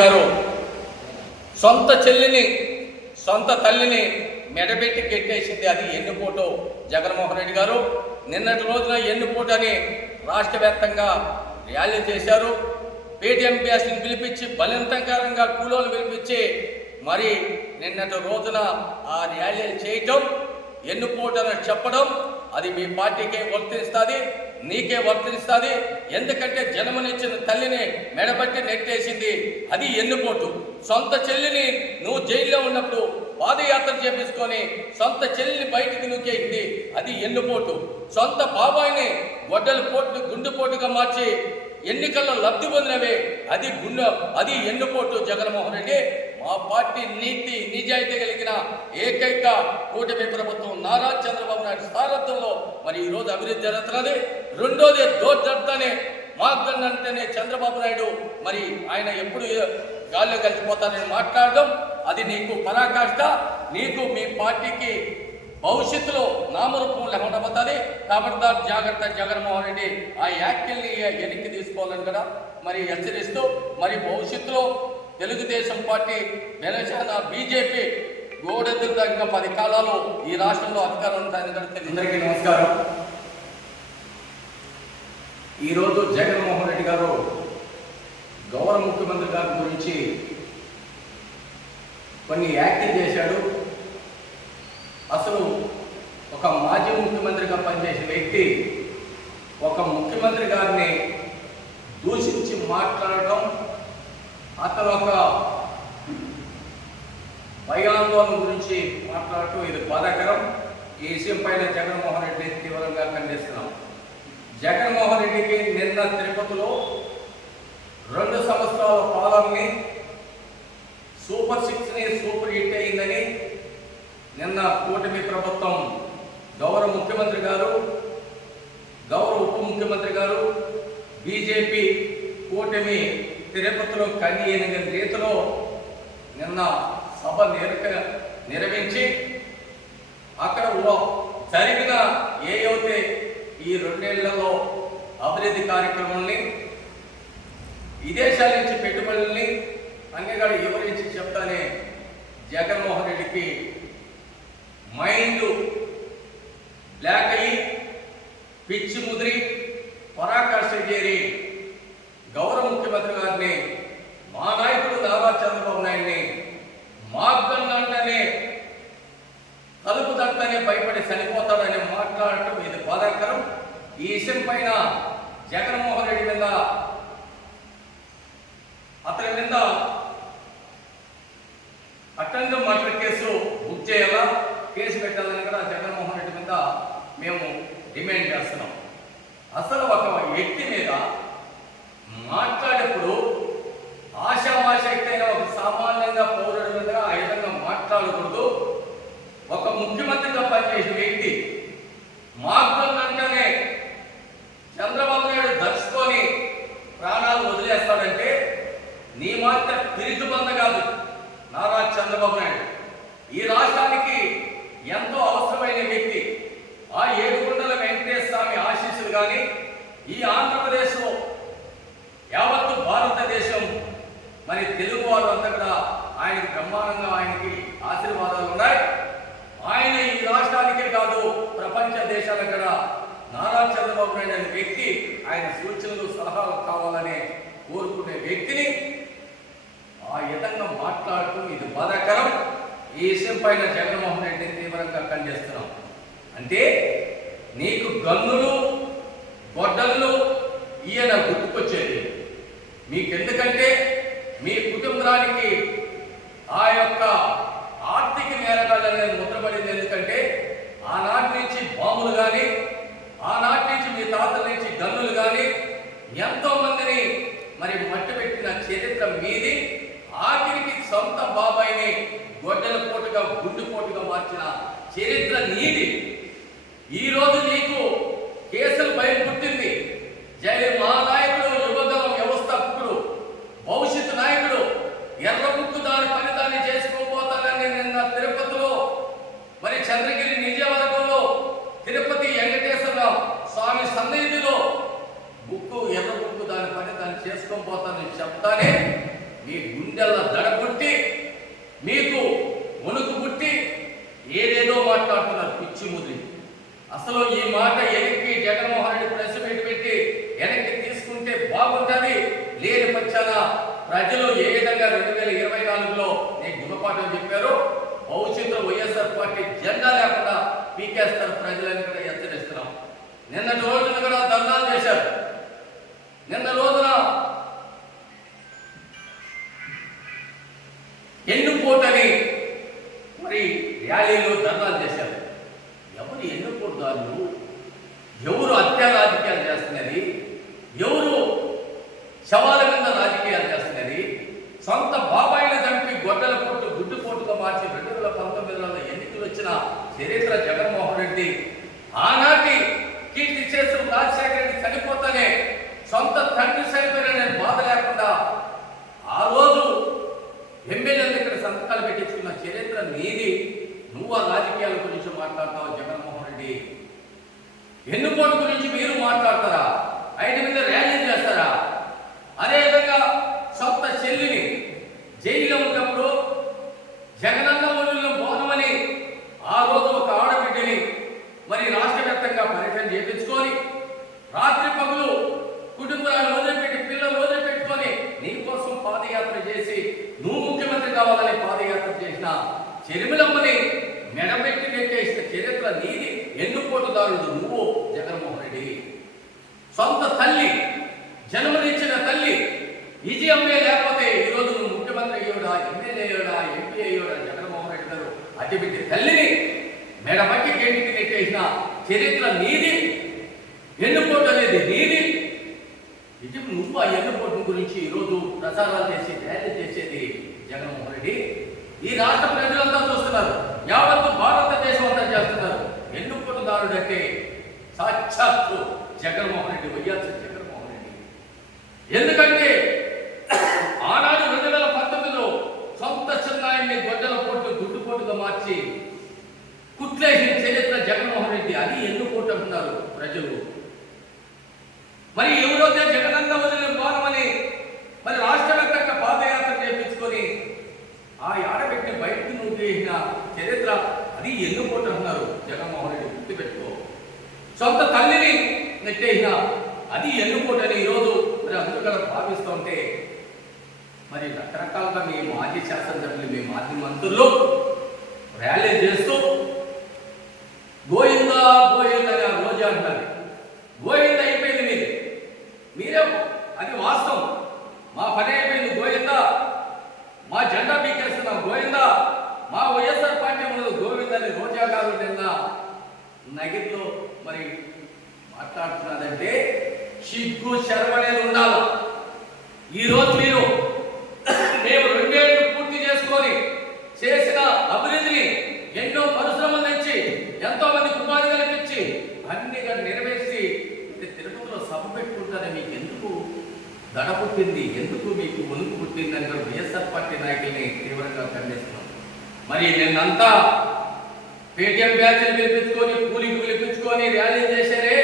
గారు సొంత చెల్లిని సొంత తల్లిని మెడబెట్టి గెట్టేసింది. అది ఎన్నుపోటు జగన్మోహన్ రెడ్డి గారు. నిన్నటి రోజున ఎన్నుపోటు అని రాష్ట్ర వ్యాప్తంగా ర్యాలీ చేశారు. పేటీఎం బ్యాస్ని పిలిపించి బలవంతంకరంగా కూలోలు పిలిపించి మరి నిన్నటి రోజున ఆ ర్యాలీలు చేయటం, ఎన్నుపోటని చెప్పడం అది మీ పార్టీకే వర్తిస్తుంది, నీకే వర్తిస్తుంది. ఎందుకంటే జన్మనిచ్చిన తల్లిని మెడబట్టి నెట్టేసింది, అది ఎన్నుపోటు. సొంత చెల్లిని నువ్వు జైల్లో ఉన్నప్పుడు పాదయాత్ర చేపించుకొని సొంత చెల్లిని బయటికి నూకేసింది, అది ఎన్నుపోటు. సొంత బాబాయిని గొడ్డల పోటును గుండెపోటుగా మార్చి ఎన్నికల్లో లబ్ధి పొందినవే, అది ఎన్నుపోటు జగన్మోహన్ రెడ్డి. మా పార్టీ నీతి నిజాయితీ కలిగిన ఏకైక కూటమి ప్రభుత్వం నారా చంద్రబాబు నాయుడు సారథ్యంలో మరి ఈరోజు అభివృద్ధి జరుగుతున్నది. రెండోది దోర్జర్తనే మార్గన్ అంటేనే చంద్రబాబు నాయుడు మరి ఆయన ఎప్పుడు గాల్లో కలిసిపోతారని మాట్లాడడం అది నీకు పరాకాష్ట. నీకు మీ పార్టీకి భవిష్యత్తులో నామరూపం లేకుండా పోతుంది. ఖబర్దార్ జాగ్రత్త జగన్మోహన్ రెడ్డి. ఆ యాక్టిల్ని వెనక్కి తీసుకోవాలని కూడా మరి హెచ్చరిస్తూ మరి భవిష్యత్తులో తెలుగుదేశం పార్టీ జనసేన బీజేపీ గోడెద్దుగా ఇంకా 10 కాలాలు ఈ రాష్ట్రంలో అధికారం ఉంటాయని కూడా తెలియదు. అందరికీ నమస్కారం. ఈరోజు జగన్మోహన్ రెడ్డి గారు గౌరవ ముఖ్యమంత్రి గారి గురించి కొన్ని వ్యాఖ్యలు చేశాడు. అసలు ఒక మాజీ ముఖ్యమంత్రిగా పనిచేసే వ్యక్తి ఒక ముఖ్యమంత్రి గారిని దూషించి మాట్లాడటం, అతను ఒక భయాందోళన గురించి మాట్లాడటం ఇది బాధాకరం. ఈ విషయం పైన జగన్మోహన్ రెడ్డి తీవ్రంగా ఖండిస్తున్నాం. జగన్మోహన్ రెడ్డికి నిన్న తిరుపతిలో 2 సంవత్సరాల పాలనని సూపర్ 6ని సూపర్ హిట్ అయిందని నిన్న కూటమి ప్రభుత్వం గౌరవ ముఖ్యమంత్రి గారు, గౌరవ ఉప ముఖ్యమంత్రి గారు, బీజేపీ కూటమి తిరుపతిలో కన్యైన రీతిలో నిన్న సభ నిర్వహించి అక్కడ జరిగిన ఏవైతే ఈ 2 ఏళ్లలో అభివృద్ధి కార్యక్రమాలని, విదేశాల నుంచి పెట్టుబడుల్ని అన్ని కూడా వివరించి చెప్తానే జగన్మోహన్ రెడ్డికి మైండ్ బ్లాక్ అయ్యి పిచ్చి ముదిరి పరాకాష్ఠ చేరి గౌరవ ముఖ్యమంత్రి గారిని, మా నాయకుడు నారా చంద్రబాబు నాయుడిని మార్గంగానే తలుపు తట్టనే భయపడి చనిపోతాడని మాట్లాడటం ఇది బాధాకరం. ఈ విషయం పైన జగన్మోహన్ రెడ్డి మీద అతని మీద అటెండర్ మర్డర్ కేసు బుక్ చేయాలా, కేసు పెట్టాలని కూడా జగన్మోహన్ రెడ్డి మీద మేము డిమాండ్ చేస్తున్నాం. అసలు ఒక వ్యక్తి మీద మాట్లాడేప్పుడు ఆశామాశక్తి అయిన ఒక సామాన్యంగా పౌరుడి మీద ఆ విధంగా మాట్లాడకూడదు. ఒక ముఖ్యమంత్రిగా పనిచేసిన వ్యక్తి మార్గం అంటేనే చంద్రబాబు నాయుడు దర్శుకొని ప్రాణాలు వదిలేస్తాడంటే నీ మాత్రం తిరిగి బంద కాదు నారా చంద్రబాబు నాయుడు. ఈ రాష్ట్రానికి ఎంతో అవసరమైన వ్యక్తి. ఆ ఏడుకొండల వెంకటేశ్వర స్వామి ఆశీస్సులు కానీ ఈ ఆంధ్రప్రదేశ్లో యావత్తు భారతదేశం మరి తెలుగు వాళ్ళంతా కూడా ఆయనకి బ్రహ్మాండంగా ఆయనకి ఆశీర్వాదాలు ఉన్నాయి. ఆయన ఈ రాష్ట్రానికే కాదు ప్రపంచ దేశాలకు కూడా నారా చంద్రబాబు నాయుడు అనే వ్యక్తి ఆయన సూచనలు సలహాలు కావాలనే కోరుకునే వ్యక్తిని ఆ విధంగా మాట్లాడటం ఇది బాధాకరం. ఈ విషయం పైన జగన్మోహన్ రెడ్డిని తీవ్రంగా ఖండిస్తున్నాం. అంటే నీకు గన్నులు గొడ్డళ్ళు ఈయన గుర్తుకొచ్చేది మీకెందుకంటే మీ కుటుంబానికి ఆ యొక్క ఆర్థిక నేరగాళ్ళు అనేది ముద్రపడింది. ఎందుకంటే ఆనాటి నుంచి బాంబులు కానీ, ఆనాటి నుంచి మీ తాతల నుంచి గన్నులు కానీ ఎంతో మందిని మరి మట్టి పెట్టిన చరిత్ర మీది. ఆఖరికి సొంత బాబాయిని గొడ్డల పోటుగా గుండెపోటుగా మార్చిన చరిత్ర నీది. ఈరోజు నీకు కేసులు భయం పుట్టింది. మా నాయకుడు యువదళం వ్యవస్థాపకుడు భవిష్యత్తు నాయకుడు ఎర్రబుక్కు దాని పని దాన్ని చేసుకోబోతానని నిన్న తిరుపతిలో మరి చంద్రగిరి నియోజకవర్గంలో తిరుపతి వెంకటేశ్వర స్వామి సన్నిధిలో ఎర్ర బుక్కు దాని పని దాన్ని చేసుకోబోతానని చెప్తానే మీ గుండె గుండెల్లో దడబుట్టి మీకు వణుకు పుట్టి ఏదేదో మాట్లాడుతున్నారు పిచ్చి ముద్రి. అసలు ఈ మాట వెనక్కి జగన్మోహన్ రెడ్డి ప్రెస్ మీట్ పెట్టి వెనక్కి తీసుకుంటే బాగుంటుంది. లేని పక్షాన ప్రజలు ఏ విధంగా 2024లో నేను గుణపాఠం చెప్పారు, భవిష్యత్తులో వైఎస్ఆర్ పార్టీ జెండా లేకుండా పీకేస్తారు ప్రజలని కూడా హెచ్చరిస్తున్నాం. నిన్నటి రోజున కూడా ధర్నాలు చేశారు. నిన్న రోజున ఎన్నుకోటని మరి ర్యాలీలో ధర్నాలు చేశారు. ఎవరు ఎన్నుకోటారు? ఎవరు హత్యా రాజకీయాలు చేస్తున్నది? ఎవరు శవాల మీద రాజకీయాలు చేస్తున్నది? సొంత బాబాయిని చంపి గొడ్డల పోటు గుడ్డు పోటుగా మార్చి 2019లో ఎన్నికలు వచ్చిన చరిత్ర జగన్మోహన్ రెడ్డి. ఆనాటి కీర్తి చేసిన రాజశేఖర రెడ్డి చనిపోతానే సొంత తండ్రి చనిపోయిన బాధ లేకుండా ఆ రోజు ఎమ్మెల్యేలు ఇక్కడ సంతకాలు పెట్టించుకున్న చరిత్ర నీది. నువ్వు ఆ రాజకీయాల గురించి మాట్లాడతావు జగన్మోహన్ రెడ్డి. ఎన్నుకోటు గురించి మీరు మాట్లాడతారా? 5 మీద ర్యాలీ చేస్తారా? అదేవిధంగా సొంత చెల్లిని జైల్లో ఉన్నప్పుడు జగనన్న ఊళ్ళో బోధమని ఆ రోజు ఒక ఆడబిడ్డని మరి రాష్ట్ర వ్యాప్తంగా పర్యటన చేయించుకొని రాత్రి పగులు కుటుంబాలను వదిలిపెట్టి పిల్లలు వదిలిపెట్టుకొని నీ కోసం పాదయాత్ర చేసి నువ్వు ముఖ్యమంత్రి కావాలని పాదయాత్ర చేసిన చెరిమిలమ్మని మెడబెట్టి నెట్టేసిన చరిత్ర నీది. ఎన్నుకోటుదారుడు నువ్వు జగన్మోహన్ రెడ్డి. సొంత తల్లి జన్మనిచ్చిన తల్లి విజయమ్మే లేకపోతే ఈరోజు నువ్వు ముఖ్యమంత్రి అయ్యోడా, ఎమ్మెల్యే అయ్యోడా, ఎంపీ అయ్యోడా? జగన్మోహన్ రెడ్డి గారు అడ్డుపెట్టి తల్లిని మెడబట్టి గేటికి నెట్టేసిన చరిత్ర నీది. ఎన్నుకోటు అనేది నీది. ఇది నువ్వు ఆ ఎన్నుకోటు గురించి ఈరోజు ప్రచారాలు చేసి ర్యాలీ చేసేది జగన్మోహన్ రెడ్డి. ఈ రాష్ట్ర ప్రజలంతా చూస్తున్నారు, యావత్తు భారతదేశం అంతా చేస్తున్నారు. ఎన్నుకోటుదారుడు అంటే సాక్షాత్తు జగన్మోహన్ రెడ్డి, వైఎస్ జగన్మోహన్ రెడ్డి. ఎందుకంటే ఆనాడు 2019లో సొంత చిన్నాయన్ని గొడ్డల పోటు గుడ్డుపోటుగా మార్చి కుట్లేసిన చరిత్ర జగన్మోహన్ రెడ్డి. అది ఎన్నుకోటు అంటున్నారు ప్రజలు. మరి ఎవరైతే జగనన్న వదిలిన భారమని మరి రాష్ట్ర వ్యాప్తంగా పాదయాత్ర చేయించుకొని ఆ ఆడబెట్టిన బయటకు నువ్వు చేసిన చరిత్ర అది ఎన్నుకోటు అంటున్నారు జగన్మోహన్ రెడ్డి. గుర్తుపెట్టుకో. సొంత తల్లిని నెట్టేసిన అది ఎన్నుకోటు అని ఈరోజు మరి అందరూ భావిస్తూ ఉంటే మరి రకరకాలుగా మీ మాజీ శాసనసభ్యులు, మీ మాజీ మంత్రులు ర్యాలీ చేస్తూ గోయిందా గోయిందా అని ఆ రోజు అంటున్నారు. గోయిందా అయిపోయింది మీరే, అది వాస్తవం. మా పని అయిపోయింది గోయిందా, మా జెండా పీకేస్తున్నాం గోయిందా, మా వైఎస్ఆర్ పార్టీ ఉన్నది గోవిందని రోజా గారు నిన్న నగిరిలో మరి మాట్లాడుతున్నదంటే సిగ్గు శర్మ అనేది ఉండాలి. ఈరోజు మీరు మేము 2 ఏళ్ళు పూర్తి చేసుకొని చేసిన అభివృద్ధిని ఎన్నో పరిశ్రమలు తెచ్చి ఎంతో మందికి ఉపాధి కల్పించి అన్ని నెరవేర్చి తిరుపతిలో సభ పెట్టుకుంటారని మీకు ఎందుకు దడ పుట్టింది, ఎందుకు మీకు వణుకు పుట్టింది అని కూడా వైఎస్ఆర్ పార్టీ నాయకుల్ని తీవ్రంగా ఖండిస్తున్నాం. మరి నిన్నంతా పేటీఎం బ్యాచ్లు పిలిపించుకొని కూలికి పిలిపించుకొని ర్యాలీ చేశారే.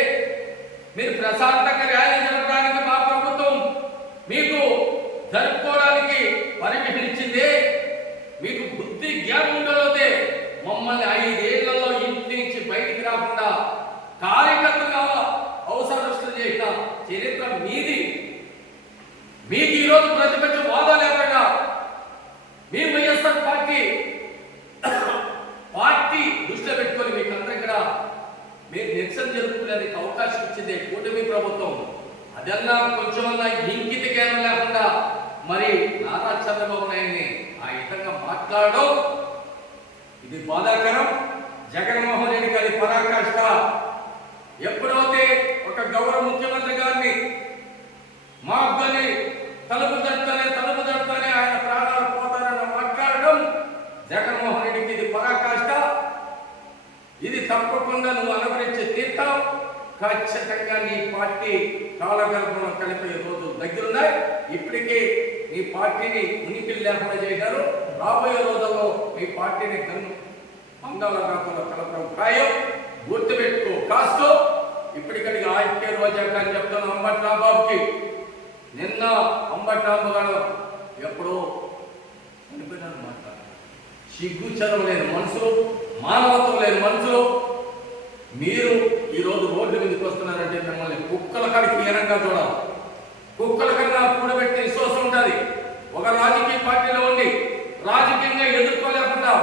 మీరు ప్రశాంతంగా ర్యాలీ జరపడానికి మా ప్రభుత్వం మీకు జరుపుకోవడానికి పర్మిషన్ ఇచ్చింది. మీకు బుద్ధి జ్ఞానం ఉండకపోతే మమ్మల్ని 5 ఏళ్లలో ఇంటి నుంచి బయటికి రాకుండా కార్యకర్తగా అవసరస్తులు చేసిన చరిత్ర మీది. మీకు ఈరోజు ప్రతిపక్ష వాదాలు లేకుండా మీ వైఎస్ఆర్ పార్టీ దృష్టిలో పెట్టుకొని మీకు అందరూ ఇక్కడ మీరు నిరసన జరుపుకునేందుకు అవకాశం ఇచ్చింది కూటమి ప్రభుత్వం. అదన్నా కొంచెమన్నా ఇంకిత జ్ఞానం లేకుండా మరి నారా చంద్రబాబు నాయుడిని ఆ విధంగా మాట్లాడడం ఇది బాధాకరం. జగన్మోహన్ రెడ్డి గారి పరాకాష్ట. ఎప్పుడైతే ఒక గౌరవ ముఖ్యమంత్రి గారిని మా అబ్బాయిని తలుపు తడుతానే ఆయన ప్రాణాలు పోతారని మాట్లాడడం జగన్మోహన్ రెడ్డికి ఇది పరాకాష్ట. ఇది తప్పకుండా నువ్వు అనుభవించే తీర్థం. ఖచ్చితంగా నీ పార్టీ కాలగర్భంలో కలిపే రోజు దగ్గరున్నాయి. ఇప్పటికే నీ పార్టీని ఉనికిలు లేకుండా చేశారు. రాబోయే రోజుల్లో మీ పార్టీని బంగాళాఖాతంలో కలపడం ఖాయం. గుర్తుపెట్టుకో, కాస్తో ఇప్పటికడికి ఆయితే రోజా అని చెప్తాను అంబటి రాంబాబుకి. నిన్న అంబటి రాంబాబు గారు ఎప్పుడో సిగ్గుచరం లేని మనుషులు, మానవత్వం లేని మనుషులు మీరు ఈరోజు రోడ్డు మీదకి వస్తున్నారంటే మిమ్మల్ని కుక్కల కాడికి హీనంగా చూడాలి. కుక్కల కన్నా కూడబెట్టి విశ్వాసం ఉంటుంది. ఒక రాజకీయ పార్టీలో ఉండి రాజకీయంగా ఎదుర్కోలేకుండా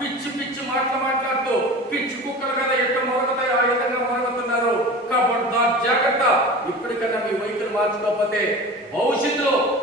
పిచ్చి పిచ్చి మాట్లాడుతూ పిచ్చి కుక్కల కదా ఎక్కడ మొరగతాయి ఆ విధంగా మొరగతున్నారు. కాబట్టి జాగ్రత్త. ఇప్పటికన్నా మీ వైఖరి మార్చుకోకపోతే భవిష్యత్తులో